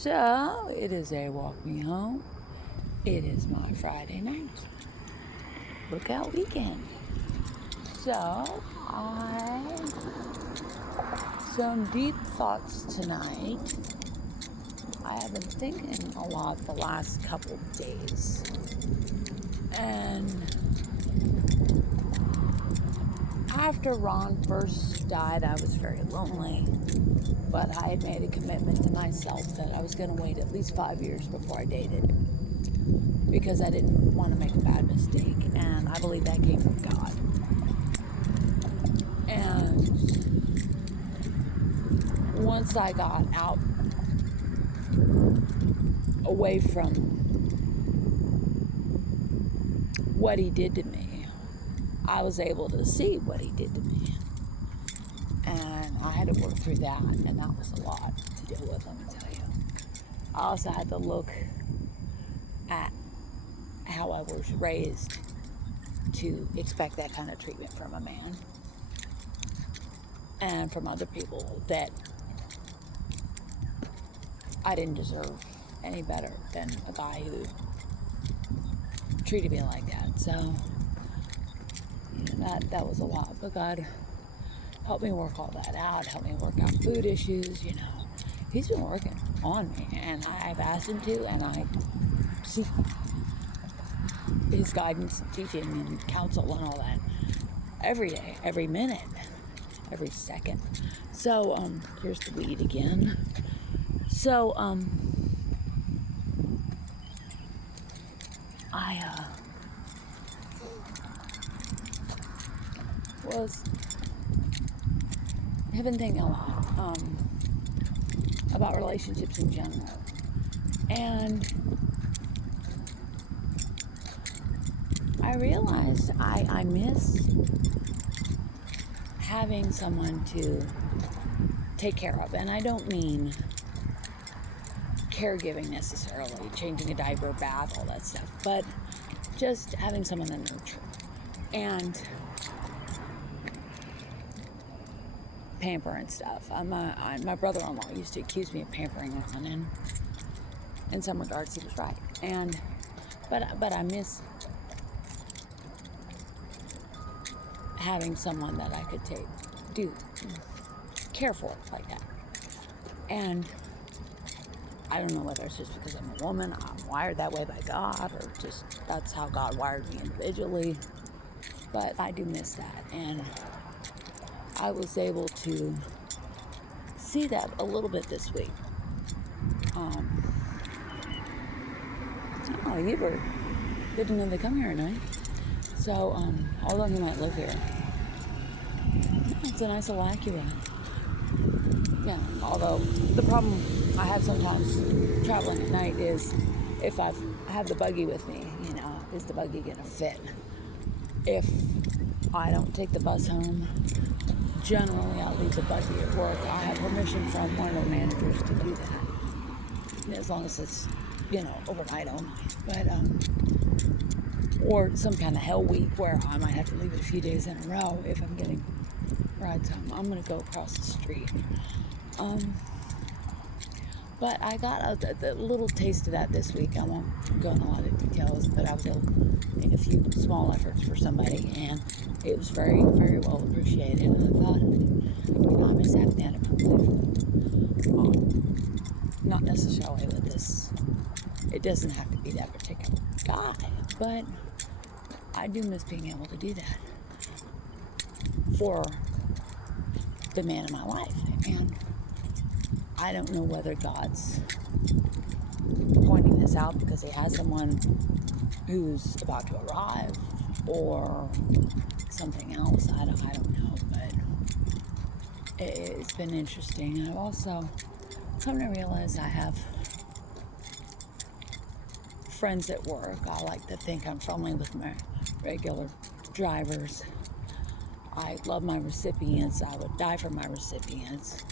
So, it is a walk me home. It is my Friday night. Lookout weekend. So, some deep thoughts tonight. I have been thinking a lot the last couple of days. And after Ron first died, I was very lonely. But I had made a commitment to myself that I was going to wait at least 5 years before I dated, because I didn't want to make a bad mistake, and I believe that came from God. And once I got out, away from what he did to me, I was able to see what he did to me. And I had to work through that, and that was a lot to deal with, let me tell you. I also had to look at how I was raised to expect that kind of treatment from a man and from other people, that I didn't deserve any better than a guy who treated me like that. So, that was a lot. But God helped me work all that out, helped me work out food issues, He's been working on me, and I've asked him to, and I seek his guidance and teaching and counsel and all that every day, every minute, every second. So, here's the weed again. So, I have been thinking a lot about relationships in general, and I realized I miss having someone to take care of, and I don't mean caregiving necessarily, changing a diaper, bath, all that stuff, but just having someone to nurture and pamper and stuff. My brother-in-law used to accuse me of pampering Ron, and in some regards he was right. But I miss having someone that I could care for like that. And I don't know whether it's just because I'm a woman, I'm wired that way by God, or just that's how God wired me individually. But I do miss that, and I was able to see that a little bit this week. You were good to know they come here at night. So, although he might live here, it's a nice little Acura. Yeah, although the problem I have sometimes traveling at night is if I have the buggy with me, is the buggy gonna fit? If I don't take the bus home, generally I'll leave the buggy at work. I have permission from one of the managers to do that, as long as it's, overnight only. But, or some kind of hell week where I might have to leave it a few days in a row if I'm getting rides home. I'm going to go across the street. But I got a little taste of that this week. I won't go into a lot of details, but I was able to make a few small efforts for somebody, and it was very, very well appreciated. And I thought, I miss having that in my life. Not necessarily with this. It doesn't have to be that particular guy, but I do miss being able to do that for the man in my life. And I don't know whether God's pointing this out because he has someone who's about to arrive, or something else. I don't know, but it's been interesting. And I've also come to realize I have friends at work. I like to think I'm friendly with my regular drivers. I love my recipients. I would die for my recipients.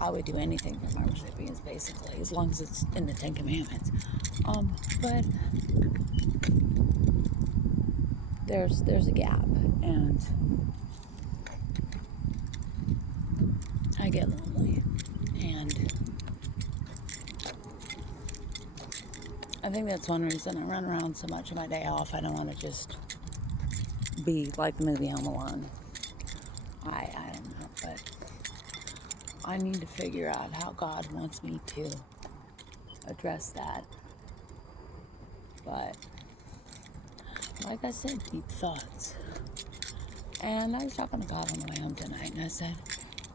I would do anything for my recipients, basically, as long as it's in the Ten Commandments. But there's a gap, and I get lonely, and I think that's one reason I run around so much on my day off. I don't want to just be like the movie Home Alone. I don't know, but I need to figure out how God wants me to address that. But like I said, deep thoughts. And I was talking to God on the way home tonight, and I said,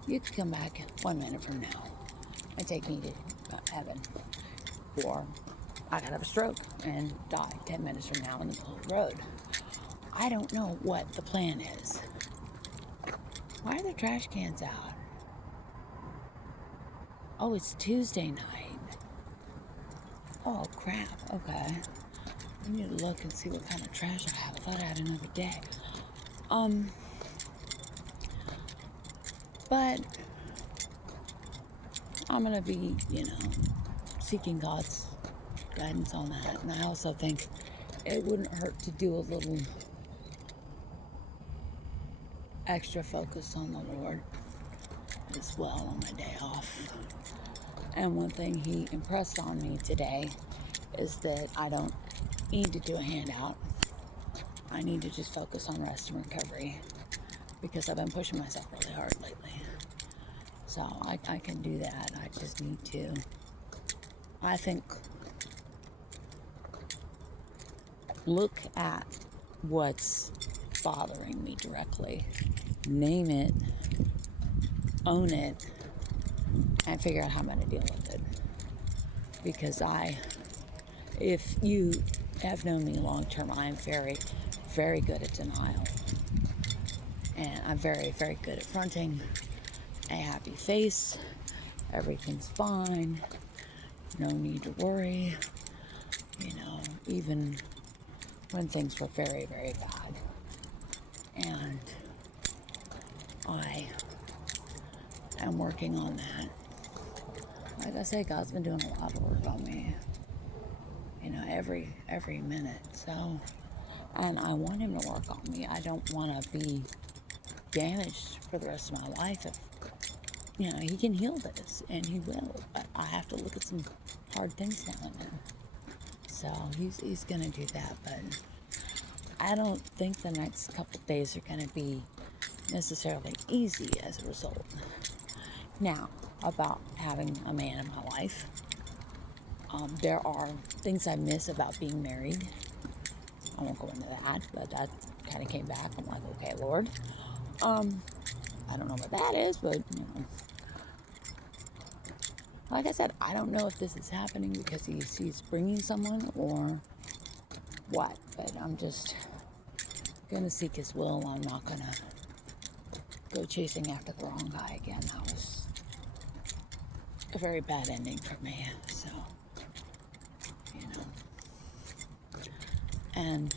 you could come back 1 minute from now and take me to heaven, or I could have a stroke and die 10 minutes from now in the middle of the road. I don't know what the plan is. Why are the trash cans out? Oh, it's Tuesday night. Oh, crap. Okay. I need to look and see what kind of trash I have. I thought I had another day. But I'm going to be, seeking God's guidance on that. And I also think it wouldn't hurt to do a little extra focus on the Lord as well on my day off. And one thing he impressed on me today is that I don't need to do a handout. I need to just focus on rest and recovery, because I've been pushing myself really hard lately. So I can do that. I just need to, I think, look at what's bothering me directly, name it, own it, and figure out how I'm going to deal with it. Because if you have known me long term, I am very, very good at denial. And I'm very, very good at fronting a happy face. Everything's fine. No need to worry. Even when things were very, very bad. And I am working on that. Like I say, God's been doing a lot of work on me. Every minute. So, and I want him to work on me. I don't want to be damaged for the rest of my life. If he can heal this, and he will, but I have to look at some hard things now and then. So he's gonna do that, but I don't think the next couple of days are gonna be necessarily easy as a result. Now, about having a man in my life, there are things I miss about being married. I won't go into that, but that kind of came back. I'm like, okay, Lord. I don't know what that is, but, like I said, I don't know if this is happening because he's bringing someone or what, but I'm just going to seek his will. I'm not going to go chasing after the wrong guy again. That was a very bad ending for me, so, and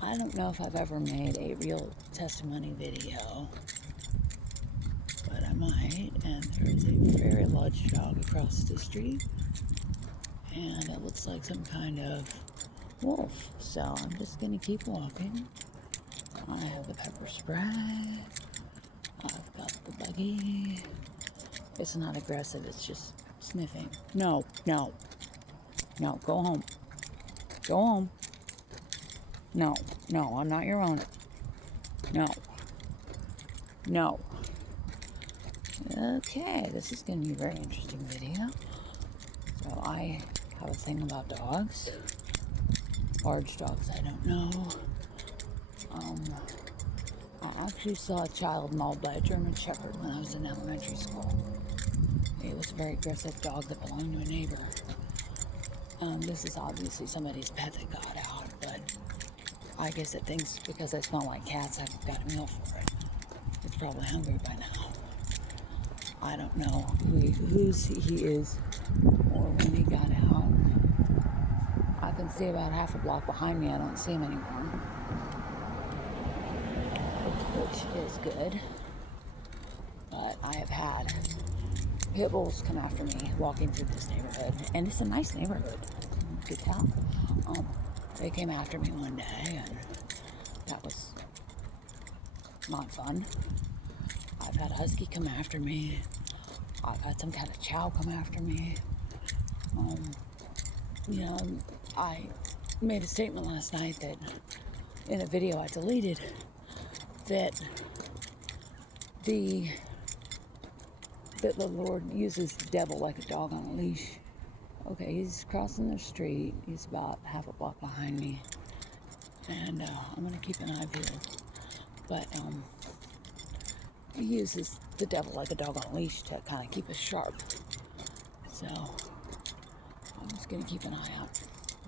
I don't know if I've ever made a real testimony video, but I might. And there is a very large dog across the street, and it looks like some kind of wolf. So I'm just gonna keep walking. I have the pepper spray. I've got the buggy. It's not aggressive, it's just sniffing. No, go home. Go home. No, I'm not your owner. No. Okay, this is going to be a very interesting video. So I have a thing about dogs. Large dogs, I don't know. I actually saw a child mauled by a German Shepherd when I was in elementary school. It was a very aggressive dog that belonged to a neighbor. This is obviously somebody's pet that got out, but I guess it thinks because I smell like cats, I've got a meal for it. It's probably hungry by now. I don't know whose he is or when he got out. I can see about half a block behind me. I don't see him anymore, which is good. But I have had pit bulls come after me walking through this neighborhood, and it's a nice neighborhood. You could tell. They came after me one day, and that was not fun. I've had a husky come after me. I've had some kind of chow come after me. you know, I made a statement last night that in a video I deleted that the Lord uses the devil like a dog on a leash. Okay, he's crossing the street. He's about half a block behind me, and I'm gonna keep an eye peeled. But he uses the devil like a dog on a leash to kind of keep us sharp. So I'm just gonna keep an eye out.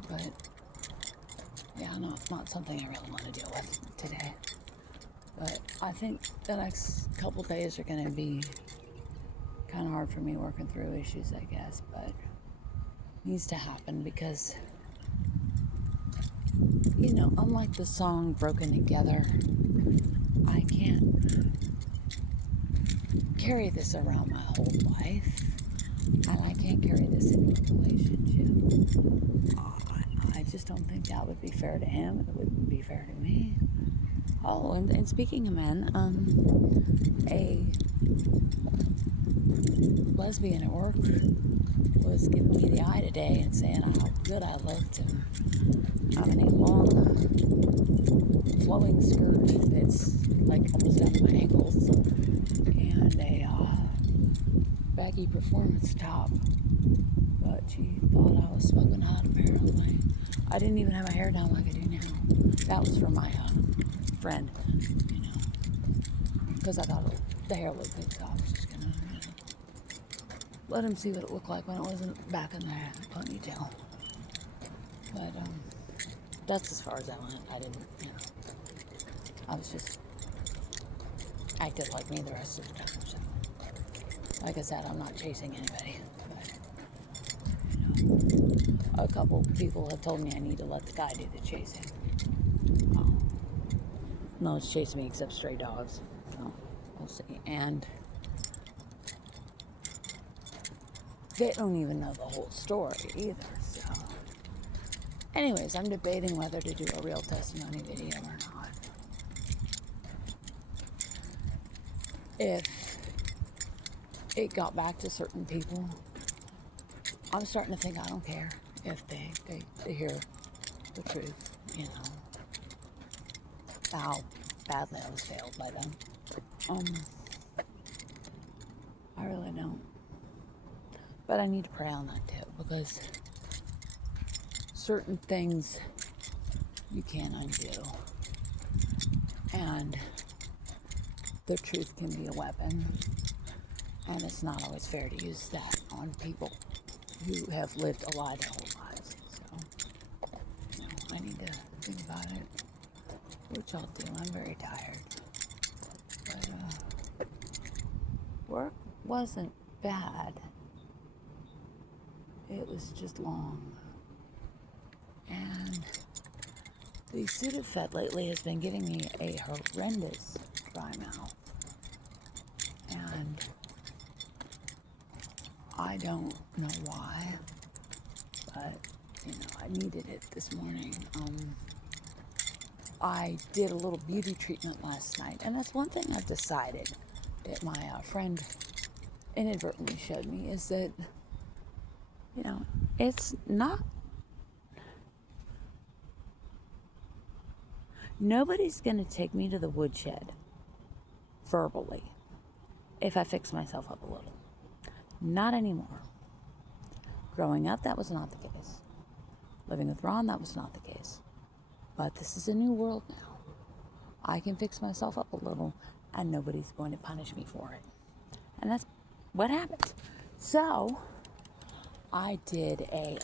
But yeah, no, it's not something I really want to deal with today. But I think the next couple days are gonna be kind of hard for me working through issues, I guess. But it needs to happen because, you know, unlike the song Broken Together, I can't carry this around my whole life, and I can't carry this into a relationship. I just don't think that would be fair to him. It wouldn't be fair to me. Oh, and speaking of men, a lesbian at work was giving me the eye today and saying how good I looked and having a long flowing skirt that's like almost down to my ankles and a baggy performance top. But she thought I was smoking hot apparently. I didn't even have my hair down like I do now. That was from my friend, you know, because I thought the hair looked good, so I was just gonna let him see what it looked like when it wasn't back in the ponytail. But that's as far as I went. I didn't, you know, I was just acted like me the rest of the time. So, like I said, I'm not chasing anybody. But, you know, a couple people have told me I need to let the guy do the chasing. No one's chasing me except stray dogs. So we'll see. And they don't even know the whole story either. So, anyways, I'm debating whether to do a real testimony video or not. If it got back to certain people, I'm starting to think I don't care if they hear the truth, you know, how badly I was failed by them. I really don't. But I need to pray on that too, because certain things you can't undo. And the truth can be a weapon. And it's not always fair to use that on people who have lived a lie their whole lives. So, you know, I need to think about it, which I'll do. I'm very tired. But work wasn't bad. It was just long. And the Sudafed lately has been giving me a horrendous dry mouth. And I don't know why, but, you know, I needed it this morning. I did a little beauty treatment last night, and that's one thing I've decided that my friend inadvertently showed me is that, you know, it's not, nobody's going to take me to the woodshed verbally if I fix myself up a little. Not anymore. Growing up, that was not the case. Living with Ron, that was not the case. But this is a new world now. I can fix myself up a little, and nobody's going to punish me for it. And that's what happens. So, I did a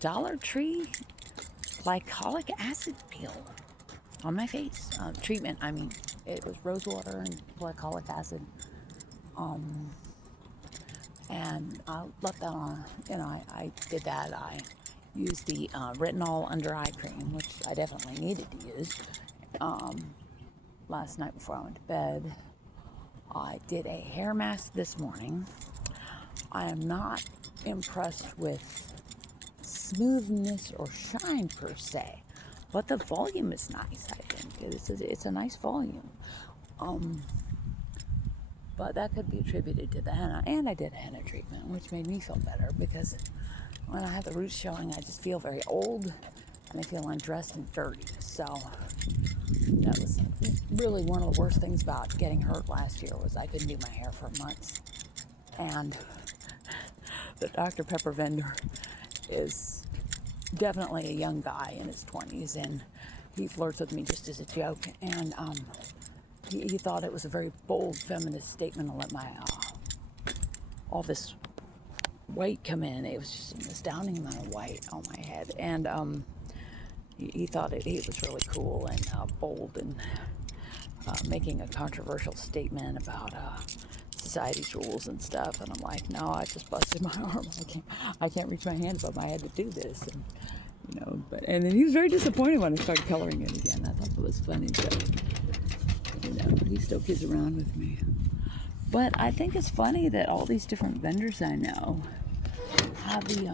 Dollar Tree glycolic acid peel on my face. Treatment, I mean, it was rose water and glycolic acid. And I left that on, you know, I did that. I used the retinol under eye cream, which I definitely needed to use. Last night before I went to bed, I did a hair mask this morning. I am not impressed with smoothness or shine per se, but the volume is nice. I think it's a nice volume. But that could be attributed to the henna. And I did a henna treatment, which made me feel better because when I have the roots showing, I just feel very old and I feel undressed and dirty. So that was really one of the worst things about getting hurt last year was I couldn't do my hair for months. And the Dr. Pepper vendor is definitely a young guy in his 20s, and he flirts with me just as a joke. And he thought it was a very bold feminist statement to let my all this white come in. It was just an astounding amount of white on my head, and he thought it was really cool and bold and making a controversial statement about society's rules and stuff. And I'm like, no, I just busted my arm. I can't reach my hand above my head to do this. And and then he was very disappointed when I started coloring it again. I thought it was funny, but he still kids around with me. But I think it's funny that all these different vendors I know have the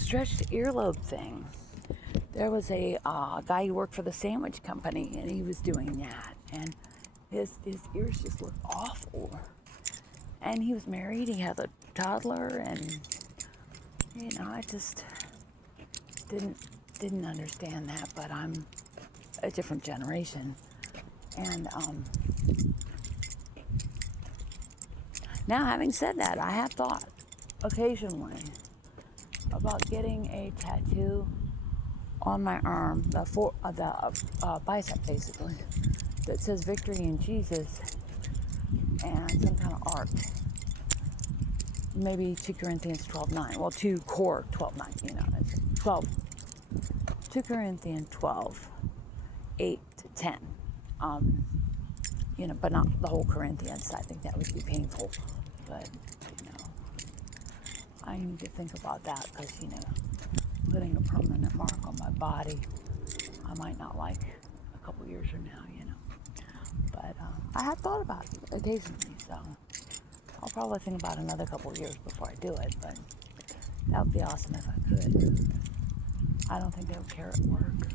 stretched earlobe thing. There was a guy who worked for the sandwich company, and he was doing that, and his ears just looked awful. And he was married. He had a toddler, and I just didn't understand that. But I'm a different generation, and now having said that, I have thought occasionally about getting a tattoo on my arm, the bicep basically, that says victory in Jesus and some kind of art. Maybe 2 Corinthians 12:9. Well, 2 Core 12:9, 2 Corinthians 12:8-10. But not the whole Corinthians. I think that would be painful. But, I need to think about that because, putting a permanent mark on my body, I might not like a couple years from now, But I have thought about it occasionally, so I'll probably think about another couple years before I do it, but that would be awesome if I could. I don't think they would care at work.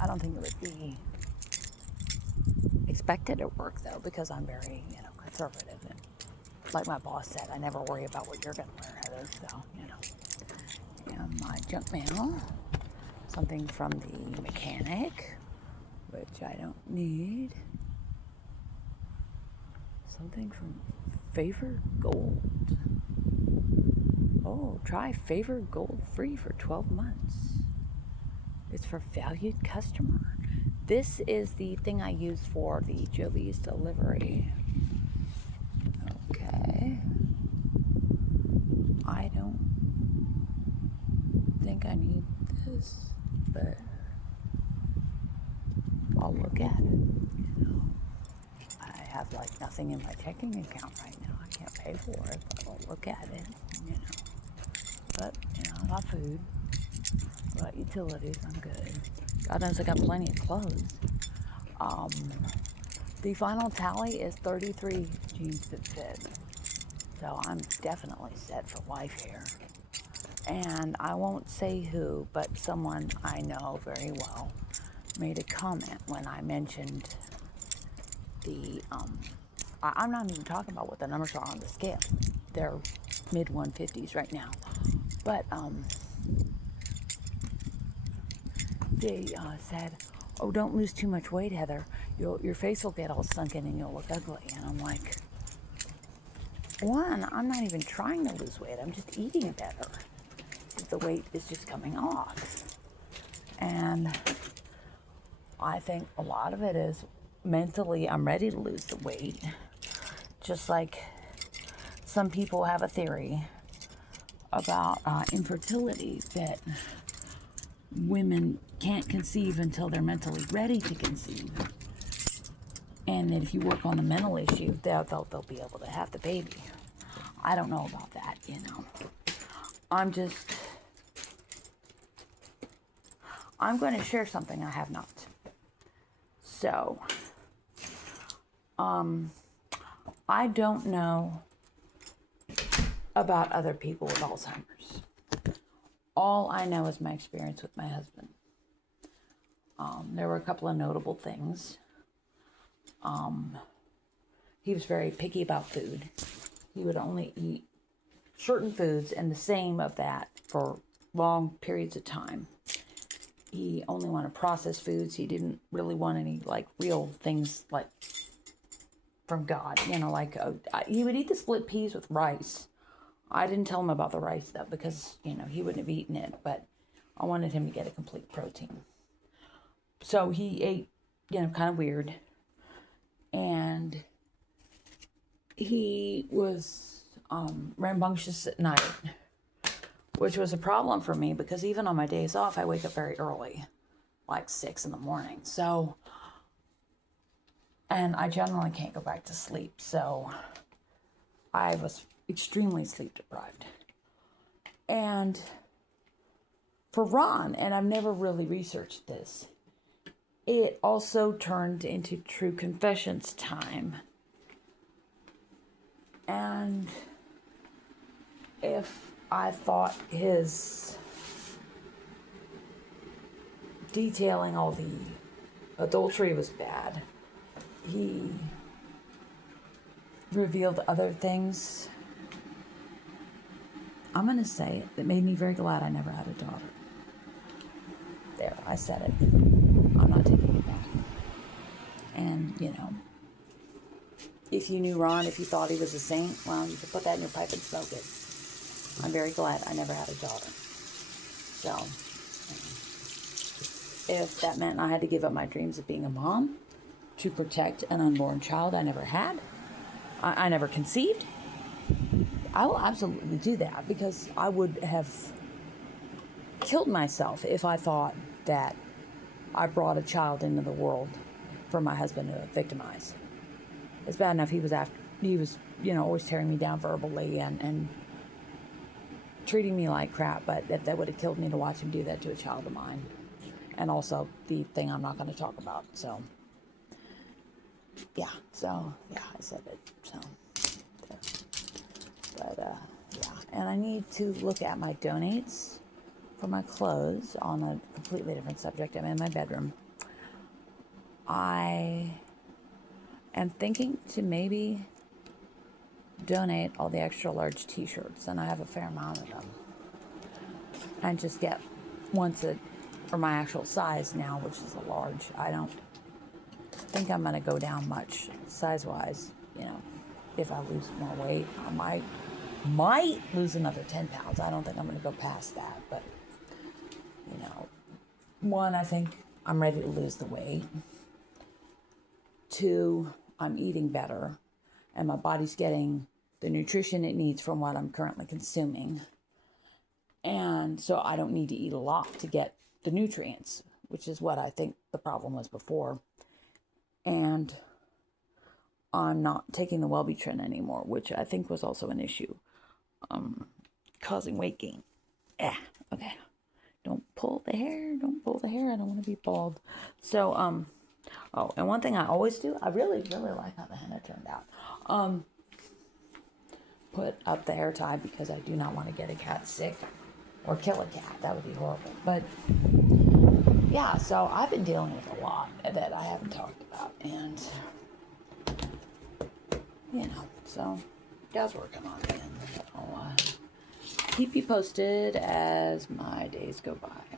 I don't think it would be expected at work, though, because I'm very, conservative. And like my boss said, I never worry about what you're going to wear, Heather, so, And my junk mail, something from the mechanic, which I don't need. Something from Favor Gold. Oh, try Favor Gold free for 12 months. It's for valued customer. This is the thing I use for the Jovi's delivery. Okay. I don't think I need this, but I'll look at it. I have nothing in my checking account right now. I can't pay for it, but I'll look at it, But, not food, but utilities, I'm good. God knows I got plenty of clothes. The final tally is 33 jeans that fit. So I'm definitely set for life here. And I won't say who, but someone I know very well made a comment when I mentioned the, I'm not even talking about what the numbers are on the scale. They're mid 150s right now. But they said, oh, don't lose too much weight, Heather. Your face will get all sunken and you'll look ugly. And I'm like, one, I'm not even trying to lose weight. I'm just eating better. The weight is just coming off. And I think a lot of it is mentally, I'm ready to lose the weight. Just like some people have a theory about infertility, that women can't conceive until they're mentally ready to conceive. And that if you work on the mental issue, they'll be able to have the baby. I don't know about that, I'm going to share something I have not. So, I don't know about other people with Alzheimer's. All I know is my experience with my husband. There were a couple of notable things. he was very picky about food. He would only eat certain foods and the same of that for long periods of time. He only wanted processed foods. He didn't really want any like real things like from God, like he would eat the split peas with rice. I didn't tell him about the rice stuff because, he wouldn't have eaten it, but I wanted him to get a complete protein. So he ate, kind of weird. And he was rambunctious at night, which was a problem for me because even on my days off, I wake up very early, like 6 in the morning. So, and I generally can't go back to sleep. So I was extremely sleep deprived. And for Ron, and I've never really researched this, it also turned into True Confessions time. And if I thought his detailing all the adultery was bad, he revealed other things. I'm going to say it. That made me very glad I never had a daughter. There, I said it. I'm not taking it back. And, if you knew Ron, if you thought he was a saint, well, you could put that in your pipe and smoke it. I'm very glad I never had a daughter. So, if that meant I had to give up my dreams of being a mom to protect an unborn child I never had, I never conceived, I will absolutely do that because I would have killed myself if I thought that I brought a child into the world for my husband to victimize. It's bad enough he was, always tearing me down verbally and treating me like crap, but that would have killed me to watch him do that to a child of mine. And also the thing I'm not going to talk about. So, I said it. So, but, and I need to look at my donates for my clothes on a completely different subject. I'm in my bedroom. I am thinking to maybe donate all the extra large t-shirts, and I have a fair amount of them, and just get ones that are my actual size now, which is a large. I don't think I'm going to go down much size-wise. If I lose more weight, I might lose another 10 pounds. I don't think I'm going to go past that, but one, I think I'm ready to lose the weight. 2, I'm eating better and my body's getting the nutrition it needs from what I'm currently consuming. And so I don't need to eat a lot to get the nutrients, which is what I think the problem was before. And I'm not taking the Wellbutrin anymore, which I think was also an issue, causing weight gain. Okay. Don't pull the hair. I don't want to be bald. So, and one thing I always do, I really, really like how the henna turned out. Put up the hair tie because I do not want to get a cat sick or kill a cat. That would be horrible. But, so I've been dealing with a lot that I haven't talked about. And, so Dad's working on it. And I'll keep you posted as my days go by.